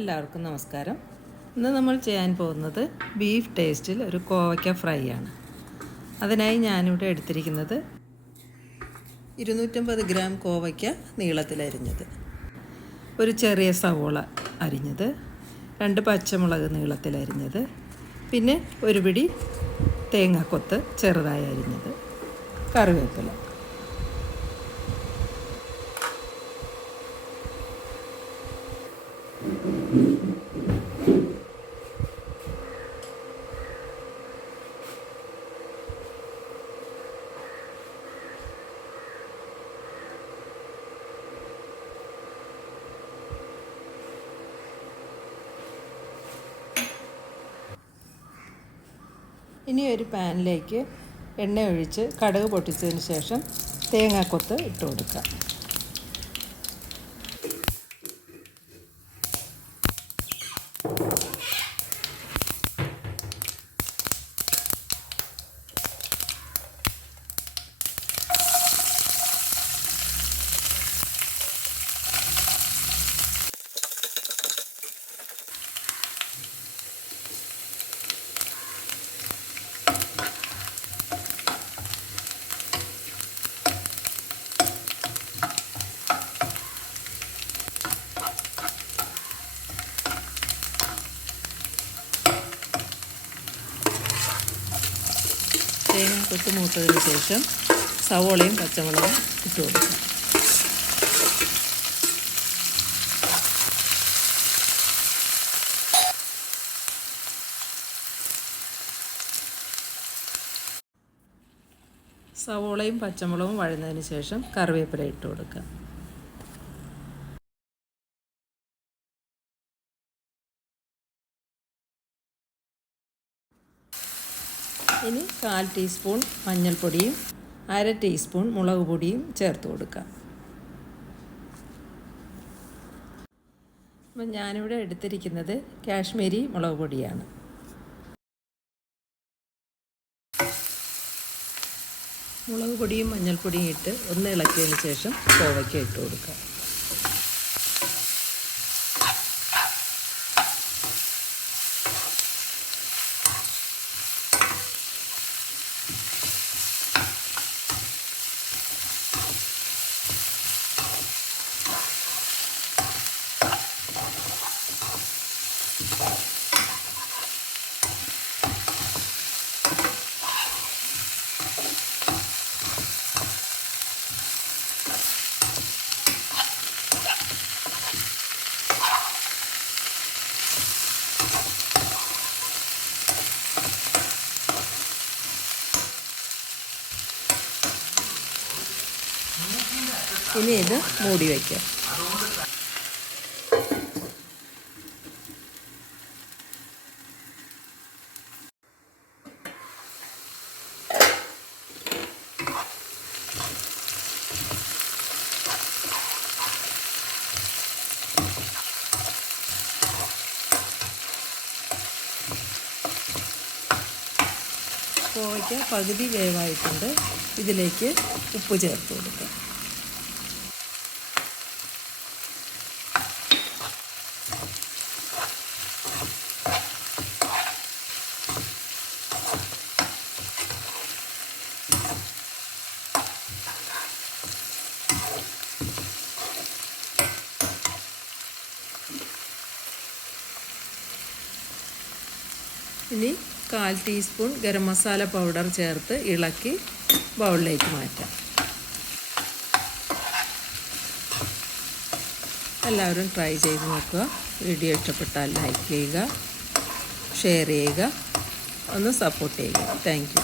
എല്ലാവർക്കും നമസ്കാരം. ഇന്ന് നമ്മൾ ചെയ്യാൻ പോകുന്നത് ബീഫ് ടേസ്റ്റിൽ ഒരു കോവയ്ക്ക ഫ്രൈ ആണ് അതിനായി ഞാനിവിടെ എടുത്തിരിക്കുന്നത് ഇരുന്നൂറ്റമ്പത് ഗ്രാം കോവയ്ക്ക നീളത്തിലരിഞ്ഞത് ഒരു ചെറിയ സവോള അരിഞ്ഞത് രണ്ട് പച്ചമുളക് നീളത്തിലരിഞ്ഞത് പിന്നെ ഒരു പിടി തേങ്ങാക്കൊത്ത് ചെറുതായി അരിഞ്ഞത് കറിവേപ്പില. ഇനി ഒരു പാനിലേക്ക് എണ്ണ ഒഴിച്ച് കടുക് പൊട്ടിച്ചതിന് ശേഷം തേങ്ങാക്കൊത്ത് ഇട്ട് കൊടുക്കുക കൊത്ത് മൂത്തതിന് ശേഷം സവോളയും പച്ചമുളകും ഇട്ട് കൊടുക്കുക സവോളയും പച്ചമുളകും വഴുന്നതിന് ശേഷം കറിവേപ്പില ഇട്ട് കൊടുക്കുക ഇനി കാൽ ടീസ്പൂൺ മഞ്ഞൾപ്പൊടിയും അര ടീസ്പൂൺ മുളക് പൊടിയും ചേർത്ത് കൊടുക്കാം. അപ്പം ഞാനിവിടെ എടുത്തിരിക്കുന്നത് കാശ്മീരി മുളക് പൊടിയാണ്. മുളക് പൊടിയും മഞ്ഞൾപ്പൊടിയും ഇട്ട് ഒന്ന് ഇളക്കിയതിന് ശേഷം കോവയ്ക്ക ഇട്ട് കൊടുക്കാം. ഇനി ഇത് മൂടി വയ്ക്കാം കോവയ്ക്ക പകുതി വേവായിട്ടുണ്ട്. ഇതിലേക്ക് ഉപ്പ് ചേർത്ത് കൊടുക്കാം ഇനി കാൽ ടീസ്പൂൺ ഗരം മസാല പൗഡർ ചേർത്ത് ഇളക്കി ബൗളിലേക്ക് മാറ്റാം. എല്ലാവരും ട്രൈ ചെയ്ത് നോക്കുക. വീഡിയോ ഇഷ്ടപ്പെട്ടാൽ ലൈക്ക് ചെയ്യുക ഷെയർ ചെയ്യുക ഒന്ന് സപ്പോർട്ട് ചെയ്യുക. താങ്ക്